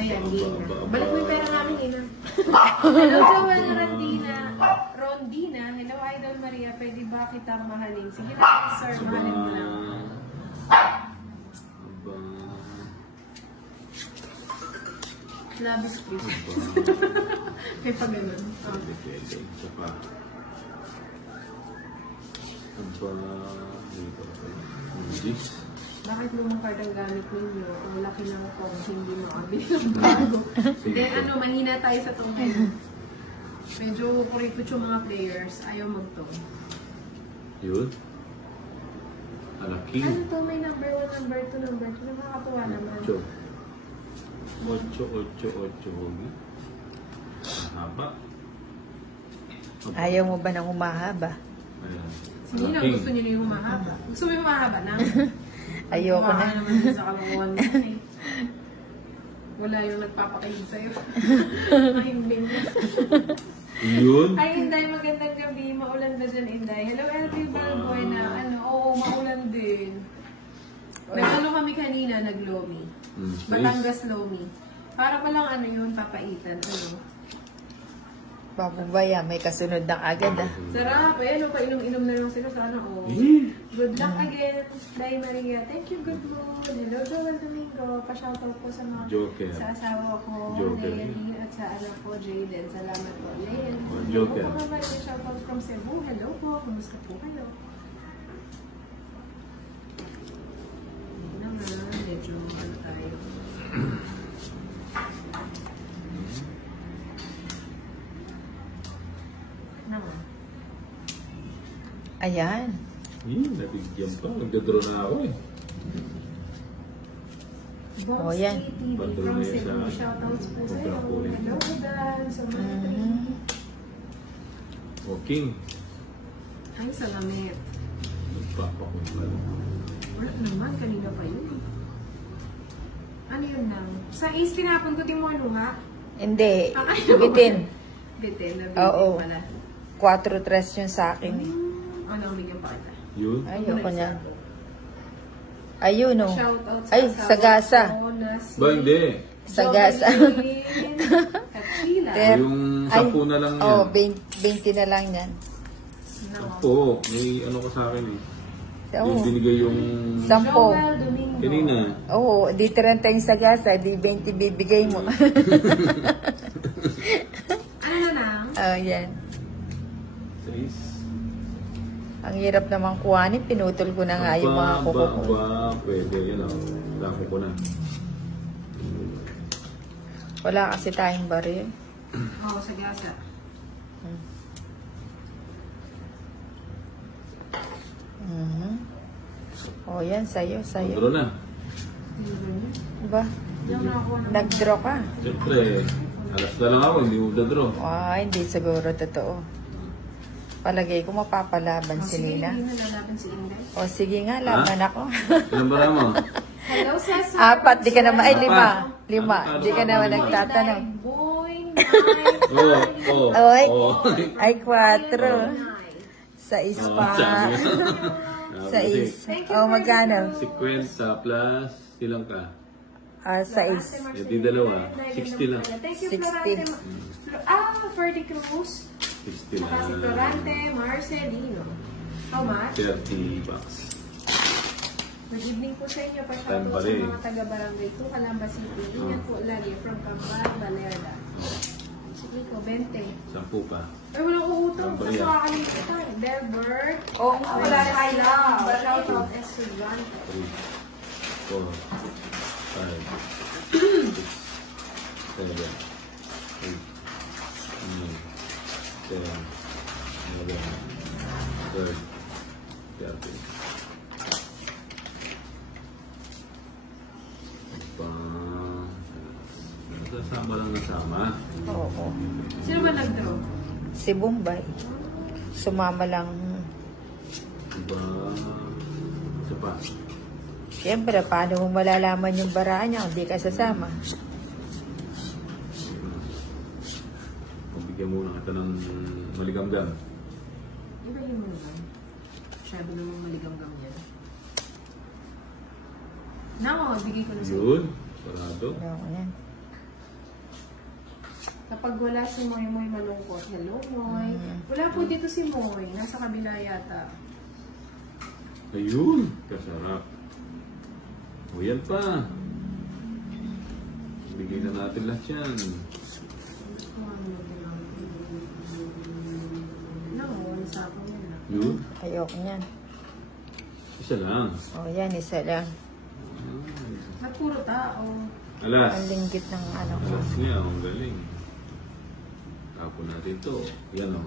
Ayan, game na. Balik mo yung pera namin, Ina. Hello, Joel Rondina. Hello, Idol Maria. Pwede ba kitang mahalin? Sige na, sir. Mahalin mo lang. Labis, please. May pa ganun. Bakit lumang card ang gamit ninyo? Ang laki ng phone, hindi makabili ng bago. Then ano, mahina tayo sa tungkol. Medyo kurikot yung mga players. Ayaw mag-tone. Yun? Alaki. Ano to? May number 1, number 2, number 2. Nakakatuwa naman. 8. Haba. Ayaw mo ba ng humahaba? Ayan. Sige lang, gusto niyo yung humahaba. Gusto mo yung humahaba na? Ayoko na. Baka naman sa kalokohan mo. Wala yung nagpapakilig sa'yo. Mahimbing na. Yun? Ay, Inday, magandang gabi. Maulan ba dyan, Inday? Hello, LB Balboy na. Oo, maulan din. Nag-ano kami kanina, nag-lomi. Batangas lomi. Para palang ano yun, papaitan. Ano? Babubaya, may kasunod ng agad ah. Sarap. Ayan, painom-inom na lang sila. Sana, Good luck again, Day Maria. Thank you, good mood. Hello, Joel Domingo. Pa-shoutout po sa mga sa asawa ko, Leonie, at sa anak ko, Jayden. Salamat po, Leon. Hello po, Mama. Shoutout from Cebu. Hello po. Kumusta po kayo? Hindi naman. Medyo ano tayo. Naman. Ayan. Nabigyan pa. Nagdadraw na ako eh. Oh, yan. From Cebu, shoutouts po sa'yo. Hello, Dan. So, Okay. Ay, salamit. Nagpapakunta. Wala naman, kanina pa yun. Ano yun lang? Sa is, tinapon ko yung ano ha? Hindi. Ay, Bitin. Bitin, na bitin Oo. pala. 4-3 yun sa akin eh. Ano, bigyan pa kita. Yun? Ayoko niya. Ayun oh. Shoutout sa Ay, asawa sagasa. ko na si Ba, hindi. Sagasa. Jovelyn Kachila. Yung 10 na lang yan. Oh, 20 na lang yan. Oo, may ano ko sa akin eh. Yung binigay yung... 10. Joel Domingo. Kanina. Oo, di 30 yung sagasa, di 20 bibigay mo. Ano na lang? Oh, yan. 6. Ang hirap naman kuhanin, pinutol ko na nga yung mga kuko ko. Pwede, yun o. Lako ko na. Wala kasi tayong baril. Oo, sa gasa. Oh, yan, sa'yo. Draw na. Diba? Yung nakakuha naman. Nag-draw ka. Siyempre, alas na lang ako, hindi mo draw. Hindi siguro totoo. Palagay ko mapapalaban si Nina. Sige, hindi na lalaban si Inday. O sige nga, laban ako. Ilan ba mo? Hello, Cesar. 4, di ka naman, ay 5. 5, Apat. di ka naman nagtatanong. Boy, Oy, Oo. ay 4. Sa pa. Sa magkano? 50 plus, ilang ka? 6. Di dalawa, 60 lang. Thank you, 60. Florante. Ferdy Cruz. 60 Saka si Florante Marcelino. How much? $30. Good evening po sa inyo. Time Pasyado pa sa rin. mga taga-barangay 2, Calamba City. Ingat po lagi from Cambar, Balerda. Sige ko, 20. 10 pa. Ay, walang uutong. Number Tapos yan. makakalimutan. Delbert. Oh, Wala na kayo. Shout out Estudiante. 3, 4, 5, 6, 7, 8, 9, 10, 11, 12, 13. Nasama lang nasama. Oo. Sino ba nag-draw? Si Bombay. Sumama lang. Diba? Isa pa. Siyempre, paano mo malalaman yung baraan niya kung di ka sasama? Bigyan muna kita ng maligamgam. Ibahin mo naman. Masyado namang maligamgam yan. Nako, bigay ko na sa'yo. Yun. Sarado. Ano yan? Kapag wala si Moy Moy malungkot. Hello, Moy. Wala po dito si Moy. Nasa kabila yata. Ayun, kasarap. O yan pa. Bigay na natin lahat yan. No, wala sa ako yan. Yun. Ayoko niyan. Isa lang. O, yan, isa lang. At puro tao. Alas. Ang linggit ng ano ko. Alas niya, ang galing. Tapon natin to. Yan o.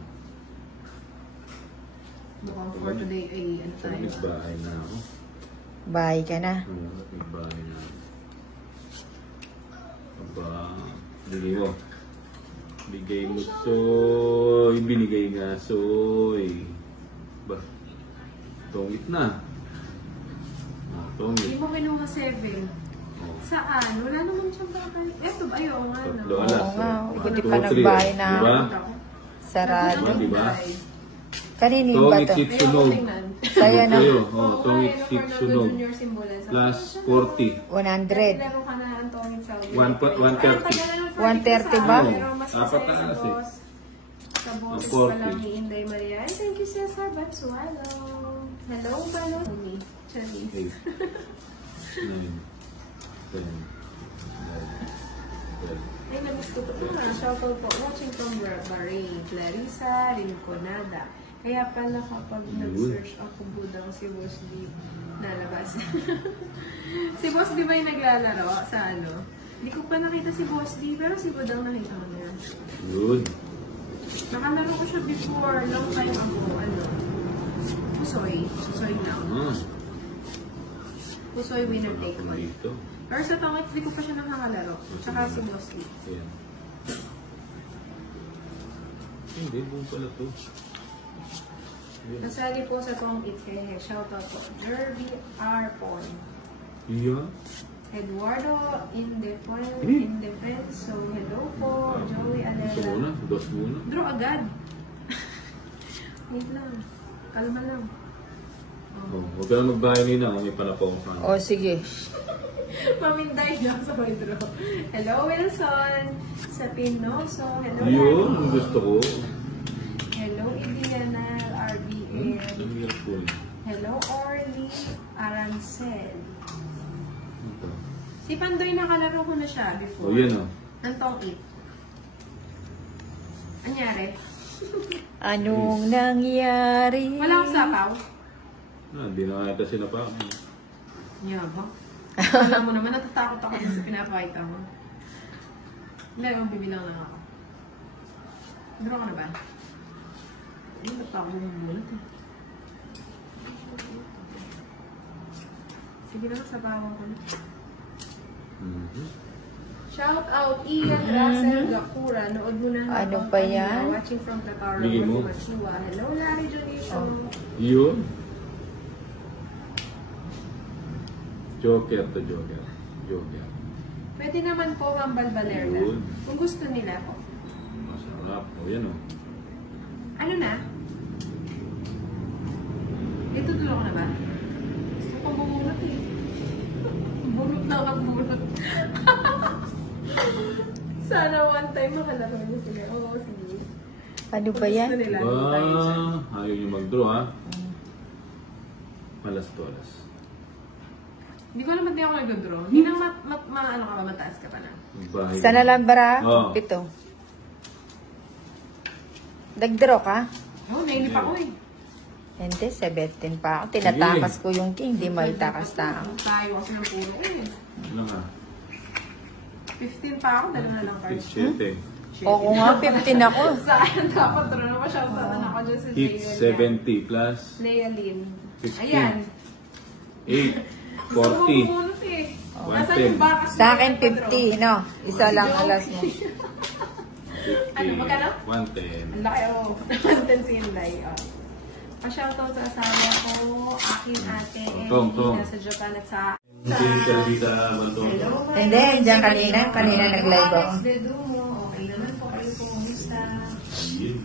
Mukhang for today ay ano tayo. Nagbahay na ako. Bahay ka na. Nagbahay na ako. Aba, bigay mo. Bigay mo, soy. Binigay nga, soy. Ba, tongit na. Hindi Tongit. mo kinuha 7. Saan? Wala naman siyang bakal. Eto ba? Ayaw nga. Tatlo, No? alas. Oo nga, One, buti two, pa three. nagbahay na. Diba? Sarado. Diba? Kanino yung Tongit bato? six sunog. Saya na. Tongit six sunog. Plus 40. 100. Laro ka na ang tongit sa 130. 130 ba? Apat na kasi. Sa boses Ang 40. pa lang ni Inday Maria. Ay, thank you, Cesar Batsualo. Hello, Balot. Charis. 8, 9, 10, 11, 12. Ay, namiss ko ito. Shoutout po. Watching from Bahrain. Clarissa Rinconada. Kaya pala kapag nag-search ako budang si Boss D nalabas. Si Boss D ba yung naglalaro sa ano? Hindi ko pa nakita si Boss D, pero si Budang nakita ko niya. Good. Nakalaro ko siya before, long time ago, ano, Pusoy. Pusoy now. Pusoy winner take one. Dito. Pero sa tawag, hindi ko pa siya nakakalaro. Tsaka si Boss D. Ayan. Hindi, buong pala to. Nasali po sa tong it kay shoutout po. Jerby R. Pon. Iya. Eduardo Indefense. So, hello po. Joey Gusto Alera. muna, dos muna. Draw agad. Wait lang. Kalma lang. Oh, huwag ka na magbahay nina, may panapong sa O, sige. Paminday na sa may draw. Hello, Wilson. Sa Pinoso. Hello, Yun, Larry. ang gusto ko. Hello, Idiana RBN. Ang hirap po. Hello, Orly Arancel. Ito. Si Pandoy, nakalaro ko na siya before. Oh, yan o. Antong 8. Anyari? Anong nangyari? Wala akong sapaw. Hindi na nga ito sinapa. Yabang. Alam mo naman, natatakot ako sa pinapakita mo. Hindi, magbibilang lang ako. Draw ka na ba? Hindi, natatakot mo muna. Sige lang, sabawan ko na. Shout out Ian Russell Gakura. Nood mo na. Ano pa yan? Watching from Tatara. Bigay mo. Hello, Larry Jonito. Yun. Joker to Joker. Joker. Pwede naman po ang Balbalerda. Yun. Kung gusto nila po. Masarap. O yan o. Ano na? Ito tulong ko na ba? Gusto ko bumunot eh. Bunot na ako bunot. Sana one time makalaro niyo sila. Oo, sige. Ano ba yan? Gusto nila, tayo siya. Ayaw nyo mag-draw ha. Malas to alas. Hindi ko naman di ako nag-draw. Hindi na ano ka ba, mataas ka pa na. Magbahay Sana ka. lang bara? Oo. 7. Nag-draw ka? Oo, nailip ako eh. Hindi, 17 pa ako. Tinatakas ko yung king, di maitakas na ako. Tayo kasi ng puro ko eh. Ano ka? 15 pa ako, dala na lang cards. 7. Oo nga, 15 ako. Saan dapat draw na masyadong ako dyan sa Hit Jaylin. 70 plus Lea Lynn. 15. Ayan. 8. Gusto ko 40. bumunot eh. 110. Nasaan yung bakas? Sa akin, 50, no? Isa lang alas mo. 50. Ano, magkano? 110. Ang laki ako. 110 si Inday. Pa-shoutout sa asawa ko, aking ate, Tom. nasa Japan at sa... Hindi ka dito bantong. Hello, Hindi, dyan kanina nag-live ako. Alex Dedumo. Okay naman po kayo po. Kumusta? Yun.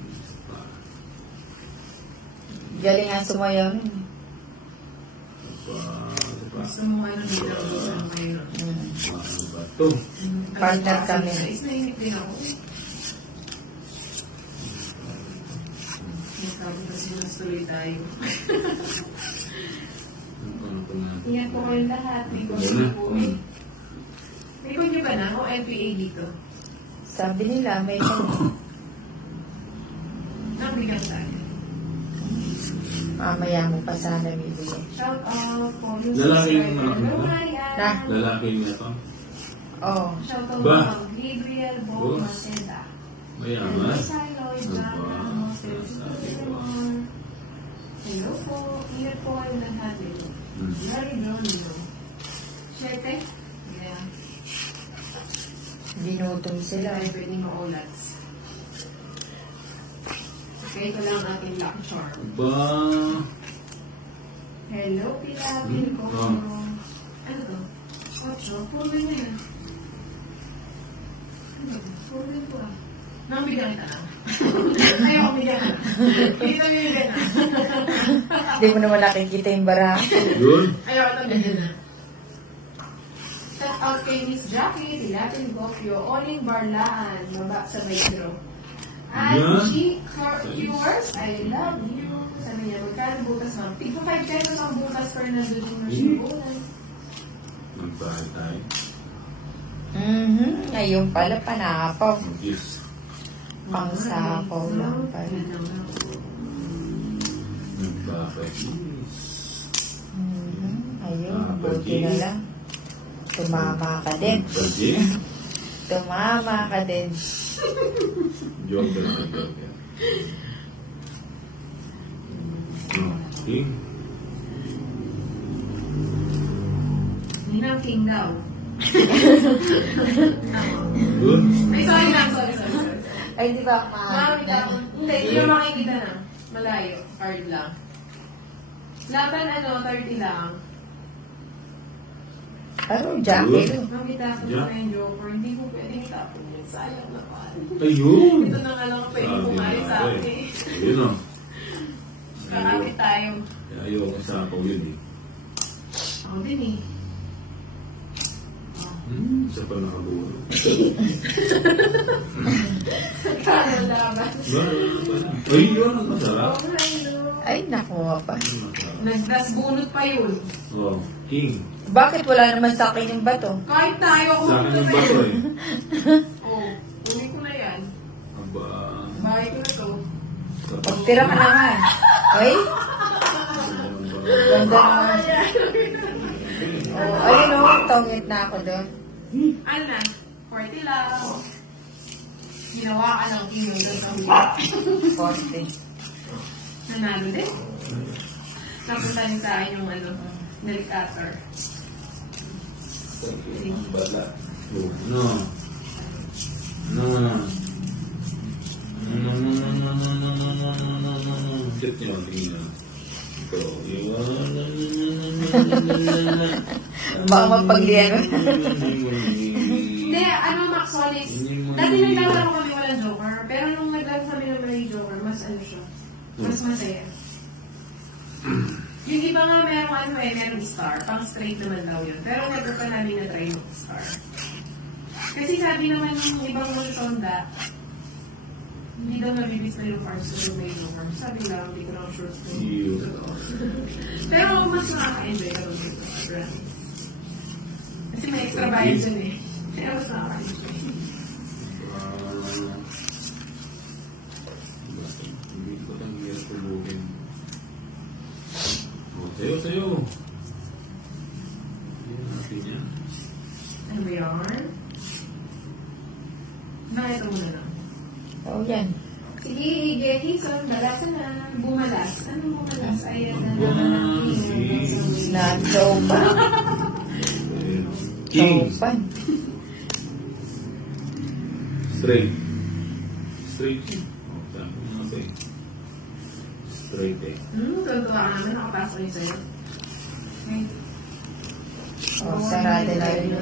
Galing ang sumayaw. Gusto mo kayo nung dito. Gusto mo kayo nun. Ano ba ito? Partner kami. Guys, nainip din ako. Tapos mas tuloy tayo. Ingat po kayong lahat. May kong po eh. May kong nyo ba na o NPA dito? Sabi nila, may kung nabigyan sa akin. mamaya mo pa sana bibili. Shout out po. Lalaki yung malaki Hello, mo? Ryan. Lalaki niya to? Oo. Shout out Ba? po. Gabriel Bo Maceda. Mayaman. Siloy, Jana, Moses, hello po. Ingat po kayo lahat. Very Jonio. Siyete? Yeah. Binutong sila. Ay, pwede mo ulats. Okay, ito lang ang ating luck charm. Ba? Hello, Pilapil ko. Ano to? 8. Full win na yan. Ano? Full win po ah. Nang bigyan kita na. Ayaw ko bigyan na. Hindi na bigyan na. Hindi mo naman nakikita yung bara. Yun? Ayaw ko bigyan na. Shout out kay Miss Jackie, Dilatin Gopio, Oling Barlaan, baba sa Metro. And she, for viewers, I love you. Sabi niya, magkano butas ma'am? Tigpa 5 pesos ang butas for nandun yung machine. Nagbahay tayo. Ngayon pala panapaw. Yes. Pangsapaw lang pala. Nagbahay. Ayun, buti na lang. Tumama ka din. Bagi? Tumama ka din. Joke lang. Joke yan. Okay. Ninang King daw. Good. Ay, sorry lang, sorry. Ay, di ba Hindi, hindi na makikita na. Malayo, hard lang. Laban 30 lang. Pero, Jackie. Makita ko na yung Joker, hindi ko pwedeng itapon yun. Sayang naman. Ayun. Ito na nga lang pwede kumain sa akin. Ayun o. Kakapit tayo. Ayaw ko sa ako yun eh. Ako din eh. Isa pa nakabuha. Kano laban. Ay, yun ang masarap. Ay, nakuha pa. Nagdas bunot pa yun. Oh, King. Bakit wala naman sa akin yung bato? Kahit tayo, Sa akin yung bato eh. Oo, uli ko na yan. Aba. Bahay ko na to. Pagtira ka naman. Ay, ganda naman. Oh, ayun o, tawit na ako doon. Ano na? 40 lang. Ginawa ka ng king doon sa huli. 40. Nanalo din. Napunta rin sa akin yung nilikator. Bala. No. Tip niyo, tingin niyo. Ito. Baka mapagliyan. Hindi, Maxonis. Dati naglalaro kami walang Joker. Pero nung naglaro kami ng may Joker, mas siya. Mas masaya. Yung iba nga merong star. Pang straight naman daw yun. Pero never pa namin na-try yung star. Kasi sabi naman yung ibang Moltonda, hindi daw nabibis na yung farms na may Joker. Sabi lang, hindi ko lang sure. Pero mas nakaka-enjoy ka doon dito. Kasi may extra bayad dun eh. Kaya mas nakaka-enjoy. Hindi ko lang hirap tulugin. Sayo. Hindi natin yan. Ano ba yarn? Nakita mo na lang. Oh, yan. Sige, Gettyson, balasan na. Bumalas. Anong bumalas? Ayan na Na-sopa. King. Sopan. Straight. Straight. Okay. Straight eh. Tuntua ka naman. Nakapasok niyo sa'yo. Okay. Oh, sarado na rin.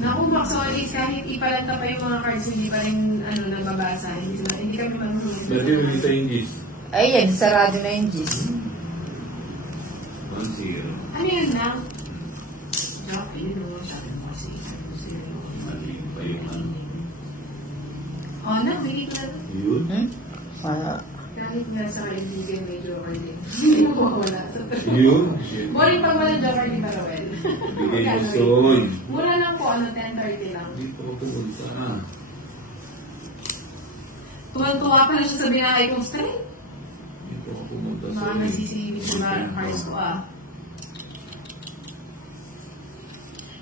Naku, Maxolis, kahit ipalanta pa yung mga cards, hindi pa rin nababasa. Hindi kami marunong. Pwede mo dito yung gis. Ayan, sarado na yung gis. 1-0. Ano yun na? Okay, yun o. Sabi mo kasi. Mali pa yung ano. Oh, nabili ko na. Yun? Wala. Kaya Kahit nga sa kaibigan, may joker din. Hindi mo mawawala. Yun. Boring pag wala joker ni Marawel. Bigay ko soon. Mura lang po, 10:30 lang. Dito ako pumunta. Tuwan-tuwa pala siya sa binakay kong straight. Dito ako pumunta sa... Mga nasisibig sa mga cars ko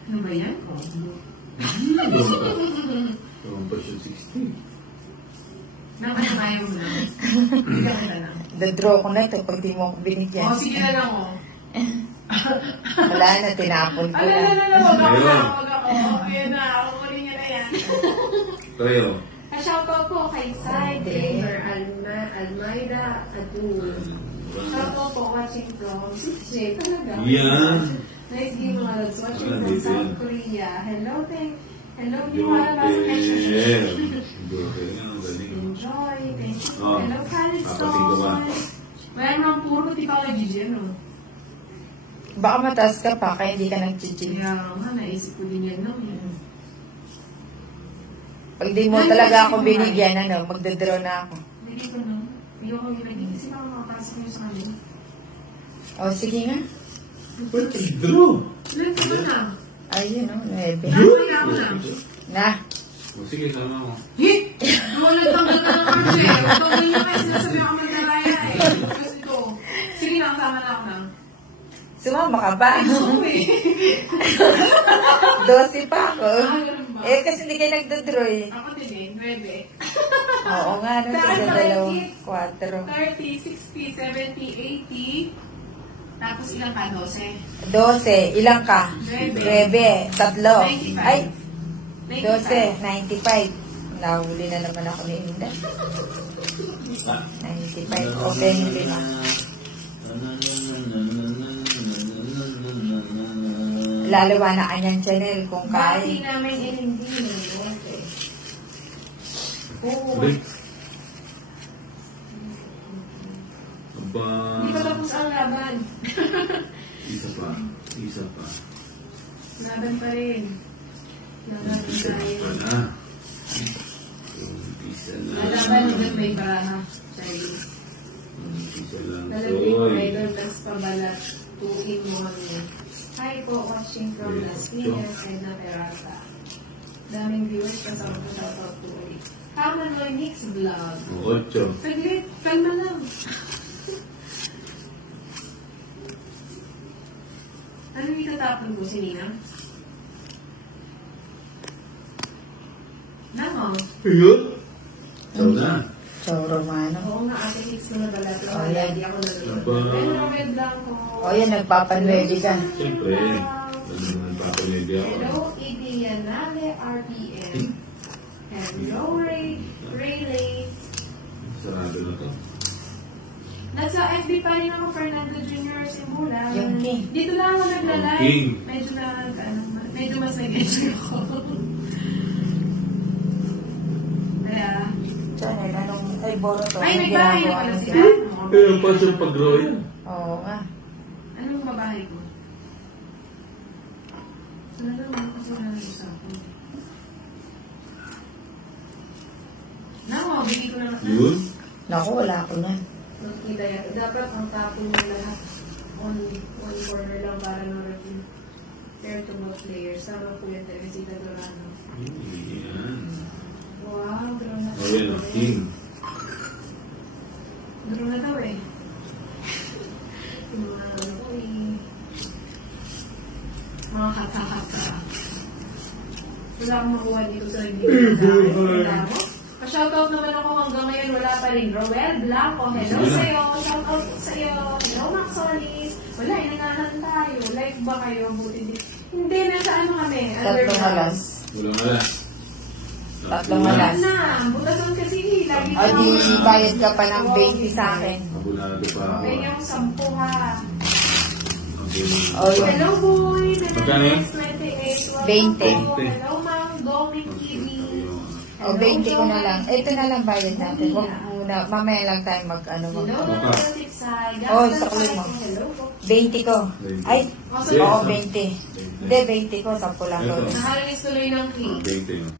Ano ba yan? Doon pa siya 60. Nakakaya mo na. Hindi ka kita na. The-draw ko na ito pag di mo ako binigyan. Sige na lang Wala na, tinapon ko na. Wag ako. Ayan na, ako muli nga na yan. Kayo. Shoutout po kay Sai Taylor Almayda Adul. Shoutout po watching from 6J. Talaga. Yan. Nice game mga lods. Watching from South Korea. Hello, you mga lods. Enjoy. Thank you. Hello, Khalid Stone. Wala naman puro, di pa ako nag-gym, no? Baka mataas ka pa, kaya hindi ka nag-gym. Kaya nga, naisip ko din yan, no? Pag di mo talaga ako binigyan, magdadraw na ako. Hindi ko, no? Hindi ko ibigay kasi baka makapasok nyo sa amin. O, sige nga. Ba't draw? Ilan ko na? Ayun, 9. Nakakaya mo lang. Na. O sige, tama mo. Hit! Nawalan tanggal ka ng arche. Tanggal niya kayo sinasabi ako magdaraya eh. Kasi ito. Sige lang, tama na ako na. Sumama ka ba? 12 pa ako. Eh, kasi hindi kayo nagdadraw eh. Ako din eh, 9. Oo nga, no? Dalawa, 4. 30, 60, 70, 80. Tapos ilang ka? 12. 12. Ilang ka? 9. 9. 3. 95. Ay, 12. 95. Nahuli na naman ako ni Inda. 95. Okay, hindi na. Lalawa na kanyang channel kung kaya. Bakit namin ilindi? Okay. Oo. Aba. Hindi pa tapos ang laban. Isa pa. Laban pa rin. Laban Isa tayo. pa na. Isa na. Lalaban ulit may baraha. Sorry. Isa lang. Lalagay ko Soy. idol plus pabalat. 2 in 1. Hi po, watching from Las Piñas and Naterata. Daming viewers kasama ko sa top 2. Kamanoy Mix Vlog. 8. Saglit, kalma lang. Ano yung itatapon ko, si Nina? Nako. Ayun. Ikaw na. Ciao, Romano. Oo nga, ate Hicks ko na balat. Oh, yan. Hindi ako nalulunod. Aba. Pero Romel Blanco. O yan, nagpapanwede ka. Siyempre. Nagpapamedi ako. Hello, Ibianale RPM. Hello, Rayleigh. Sarado na to. Nasa FB pa rin ako, Fernando Jr. Simula. Yung King. Dito lang ako nagla-live. King. Medyo mas nag-enjoy ako. Kaya, Channel, anong, ay, boro to. ay, may Anong bahay na ginagawa pala mo sila. Pero pa siya pag-draw yan. Oo nga. Anong babahay ko? Wala naman kasi wala nang usapan. Nako, bigay ko na lang. Yun. Naku, wala ako na. Magkita yan. Dapat ang tapon mo lahat. One corner lang para na-review. Fair to both players. Sama po yung Teresita Dorano. Yan. Wow, draw na. O yan, ang king. Draw na daw eh. Yung mga ano ko eh. Mga kata-kata. Wala akong makuha dito sa hindi. Wala mo? Pa-shoutout naman ako hanggang ngayon wala pa rin. Roel Blanco, hello sa'yo. Shoutout po sa'yo. Hello, Max Solis. Wala, inanahan tayo. Live ba kayo? Buti din. Hindi, nasa ano kami? Tatlong alas. Walang alas. Tatlong alas. Na, butasan kasi. Lagi O di, bayad ka pa ng 20 sa akin. Abunado pa ako. May yung 10 ha. O yun. Hello, boy. Magkano yun? 28. 20. Hello, ma'am. Dominic Kiwi. O 20 ko na lang. Ito na lang bayad natin. Huwag muna. Mamaya lang tayo mag-ano. Hello, Baka. Oh, sa kulit mo. Hello po. 20 ko. Ay, Oh, oo, 20. Hindi, 20 ko. 10 lang ko. Ito. Nakalinis tuloy ng cake. 20 yun.